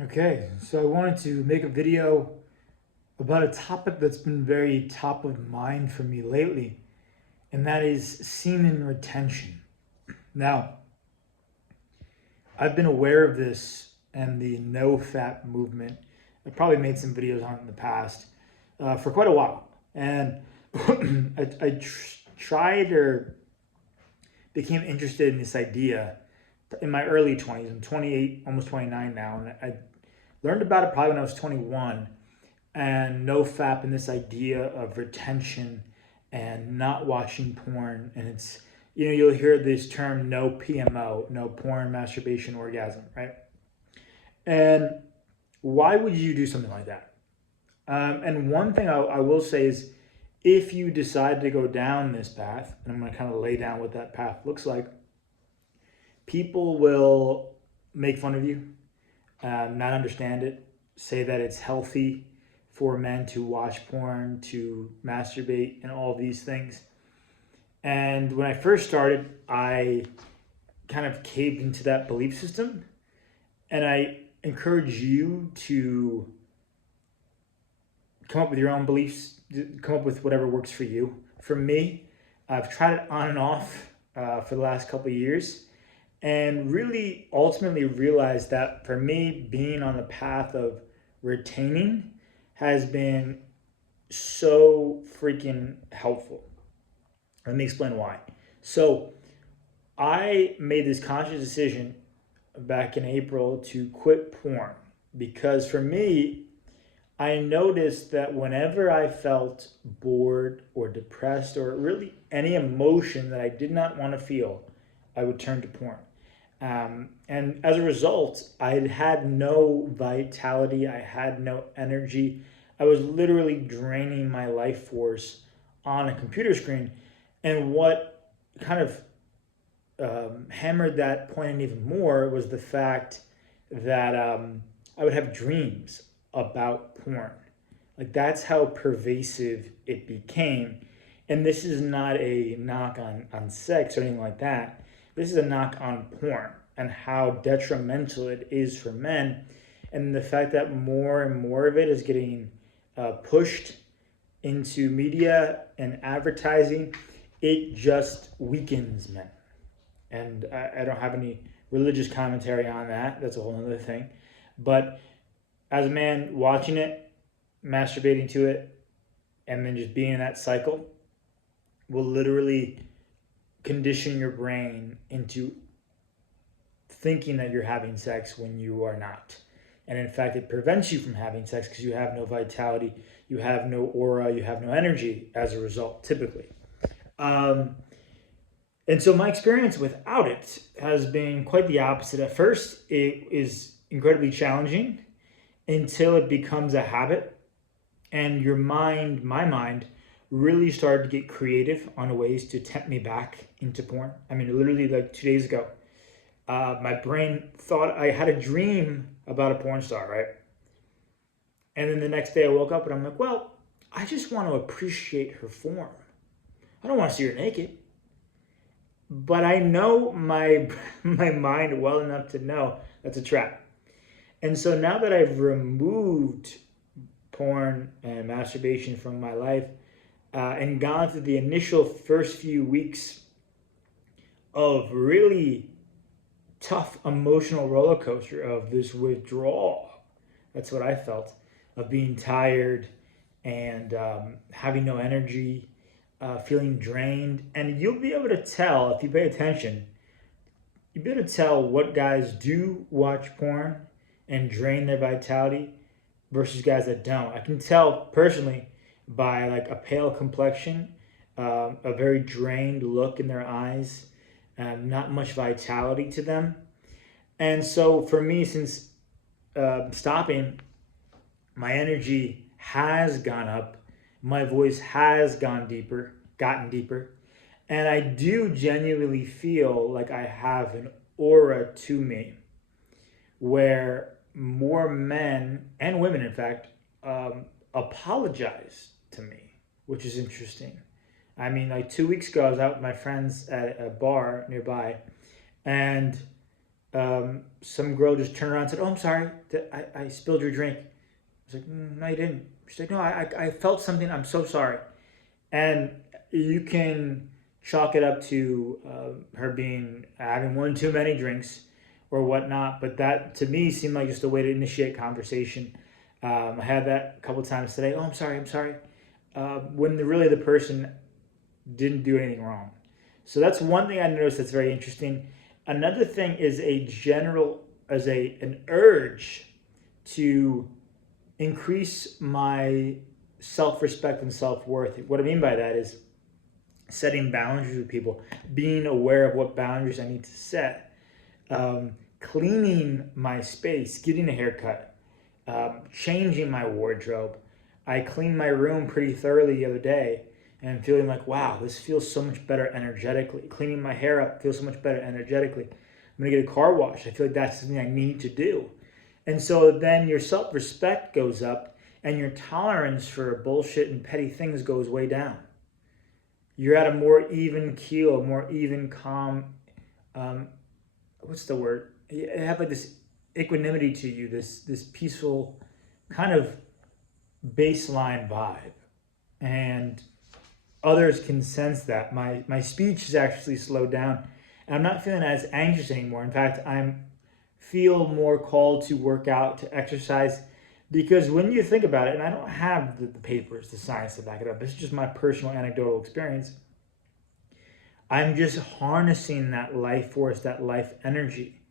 Okay, so I wanted to make a video about a topic that's been very top of mind for me lately, and that is semen retention. Now, I've been aware of this and the no fap movement. I've probably made some videos on it in the past for quite a while. And I tried or became interested in this idea in my early 20s. I'm 28, almost 29 now, and I learned about it probably when I was 21. And no fap and this idea of retention and not watching porn. And it's, you'll hear this term no PMO, no porn, masturbation, orgasm, right? And why would you do something like that? And one thing I will say is if you decide to go down this path, and I'm going to kind of lay down what that path looks like, people will make fun of you, not understand it, say that it's healthy for men to watch porn, to masturbate, and all these things. And when I first started, I kind of caved into that belief system. And I encourage you to come up with your own beliefs, come up with whatever works for you. For me, I've tried it on and off for the last couple of years and really ultimately realized that for me, being on the path of retaining has been so freaking helpful. Let me explain why. So, I made this conscious decision back in April to quit porn because for me, I noticed that whenever I felt bored or depressed or really any emotion that I did not want to feel, I would turn to porn. And as a result, I had no vitality, I had no energy. I was literally draining my life force on a computer screen. And what kind of hammered that point in even more was the fact that I would have dreams about porn. Like that's how pervasive it became. And this is not a knock on sex or anything like that. This is a knock on porn and how detrimental it is for men. And the fact that more and more of it is getting pushed into media and advertising, it just weakens men. And I don't have any religious commentary on that. That's a whole other thing. But as a man watching it, masturbating to it, and then just being in that cycle will literally condition your brain into thinking that you're having sex when you are not. And in fact, it prevents you from having sex because you have no vitality, you have no aura, you have no energy as a result, typically. Um, and so my experience without it has been quite the opposite. At first, it is incredibly challenging until it becomes a habit and your mind, my mind, really started to get creative on ways to tempt me back into porn. I mean, literally like 2 days ago, my brain thought I had a dream about a porn star, right? And then the next day I woke up and I'm like, well, I just want to appreciate her form. I don't want to see her naked. But I know my my mind well enough to know that's a trap. And so now that I've removed porn and masturbation from my life and gone through the initial first few weeks of really tough emotional roller coaster of this withdrawal. That's what I felt of being tired and having no energy, feeling drained. And you'll be able to tell if you pay attention. You'll be able to tell what guys do watch porn and drain their vitality versus guys that don't. I can tell personally by like a pale complexion, a very drained look in their eyes, not much vitality to them. And so for me, since stopping, my energy has gone up, my voice has gotten deeper, and I do genuinely feel like I have an aura to me where more men and women, in fact, apologize to me, which is interesting. I mean, like 2 weeks ago, I was out with my friends at a bar nearby, and some girl just turned around and said, "Oh, I'm sorry, that I spilled your drink." I was like, "No, you didn't." She's like, "No, I felt something. I'm so sorry." And you can chalk it up to her being having one too many drinks or whatnot. But that to me seemed like just a way to initiate conversation. I had that a couple times today. "Oh, I'm sorry. I'm sorry." When really the person didn't do anything wrong. So that's one thing I noticed that's very interesting. Another thing is a general as a an urge to increase my self-respect and self-worth. What I mean by that is setting boundaries with people, being aware of what boundaries I need to set, cleaning my space, getting a haircut, changing my wardrobe. I cleaned my room pretty thoroughly the other day and feeling like, wow, this feels so much better energetically. Cleaning my hair up feels so much better energetically. I'm gonna get a car wash. I feel like that's something I need to do. And so then your self respect goes up and your tolerance for bullshit and petty things goes way down. You're at a more even keel, a more even calm, um, what's the word? You have like this equanimity to you, this peaceful kind of baseline vibe. And others can sense that. My speech is actually slowed down. And I'm not feeling as anxious anymore. In fact, I'm feel more called to work out, to exercise, because when you think about it, and I don't have the papers, the science to back it up, this is just my personal anecdotal experience. I'm just harnessing that life force, that life energy.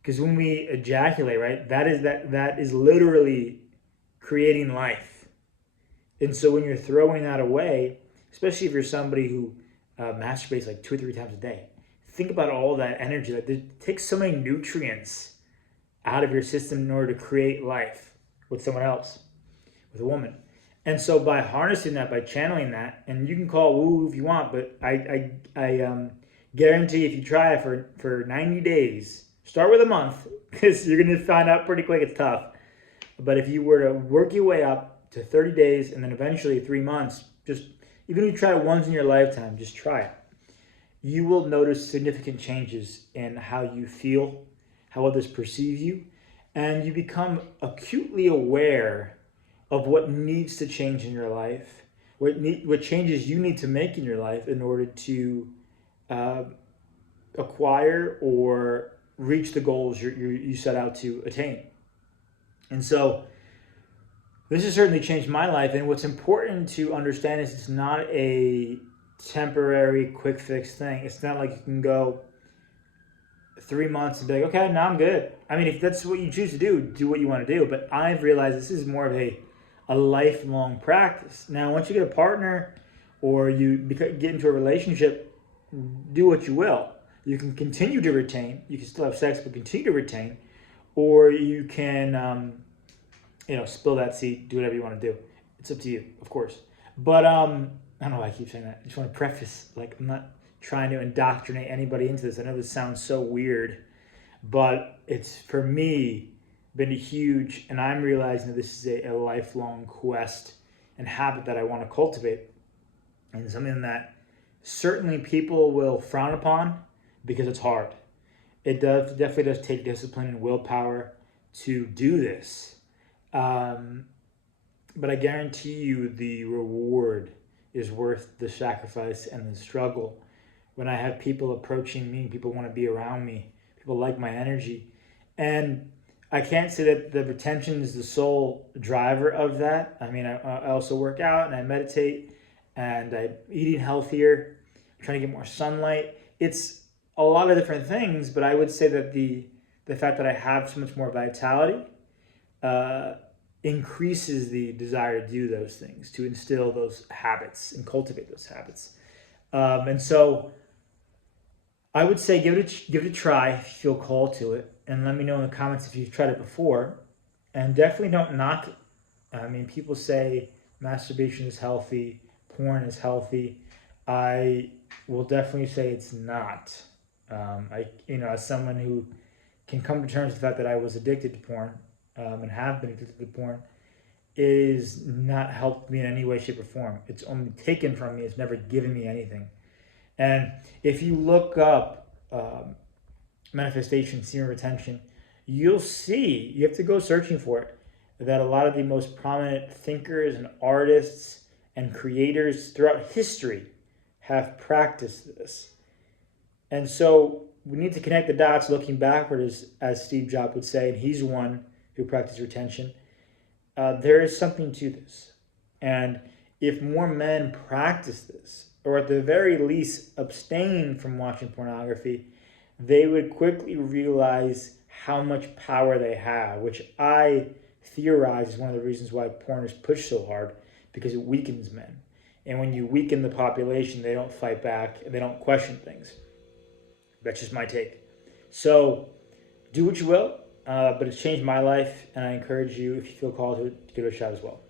Because when we ejaculate, right, that is literally creating life. And so when you're throwing that away, especially if you're somebody who masturbates like 2 or 3 times a day, think about all that energy. Like it takes so many nutrients out of your system in order to create life with someone else, with a woman. And so by harnessing that, by channeling that, and you can call it woo if you want, but I guarantee if you try it for 90 days, start with a month, because you're going to find out pretty quick it's tough. But if you were to work your way up to 30 days and then eventually 3 months, just even if you try it once in your lifetime, just try it. You will notice significant changes in how you feel, how others perceive you, and you become acutely aware of what needs to change in your life, what changes you need to make in your life in order to uh, acquire or reach the goals you set out to attain. And so this has certainly changed my life. And what's important to understand is it's not a temporary quick fix thing. It's not like you can go 3 months and be like, okay, now I'm good. I mean, if that's what you choose to do what you want to do. But I've realized this is more of a lifelong practice. Now, once you get a partner or you get into a relationship, do what you will. You can continue to retain. You can still have sex, but continue to retain. Or you can, spill that seed, do whatever you want to do. It's up to you, of course. But I don't know why I keep saying that. I just want to preface, like, I'm not trying to indoctrinate anybody into this. I know this sounds so weird, but it's, for me, been huge, and I'm realizing that this is a lifelong quest and habit that I want to cultivate, and something that certainly people will frown upon because it's hard. It definitely does take discipline and willpower to do this. But I guarantee you the reward is worth the sacrifice and the struggle. When I have people approaching me, people want to be around me, people like my energy. And I can't say that the retention is the sole driver of that. I mean, I also work out and I meditate and I'm eating healthier, I'm trying to get more sunlight. It's a lot of different things, but I would say that the fact that I have so much more vitality increases the desire to do those things, to instill those habits and cultivate those habits. And so I would say give it a try if you feel called to it, and let me know in the comments if you've tried it before. And definitely don't knock it. I mean, people say masturbation is healthy, porn is healthy. I will definitely say it's not. As someone who can come to terms with the fact that I was addicted to porn and have been addicted to porn, it is not helped me in any way, shape, or form. It's only taken from me. It's never given me anything. And if you look up manifestation, semen retention, you'll see, you have to go searching for it, that a lot of the most prominent thinkers and artists and creators throughout history have practiced this. And so we need to connect the dots looking backward, as Steve Jobs would say, and he's one who practiced retention. There is something to this. And if more men practice this, or at the very least abstain from watching pornography, they would quickly realize how much power they have, which I theorize is one of the reasons why porn is pushed so hard, because it weakens men. And when you weaken the population, they don't fight back and they don't question things. That's just my take. So do what you will, but it's changed my life, and I encourage you, if you feel called to it, to give it a shot as well.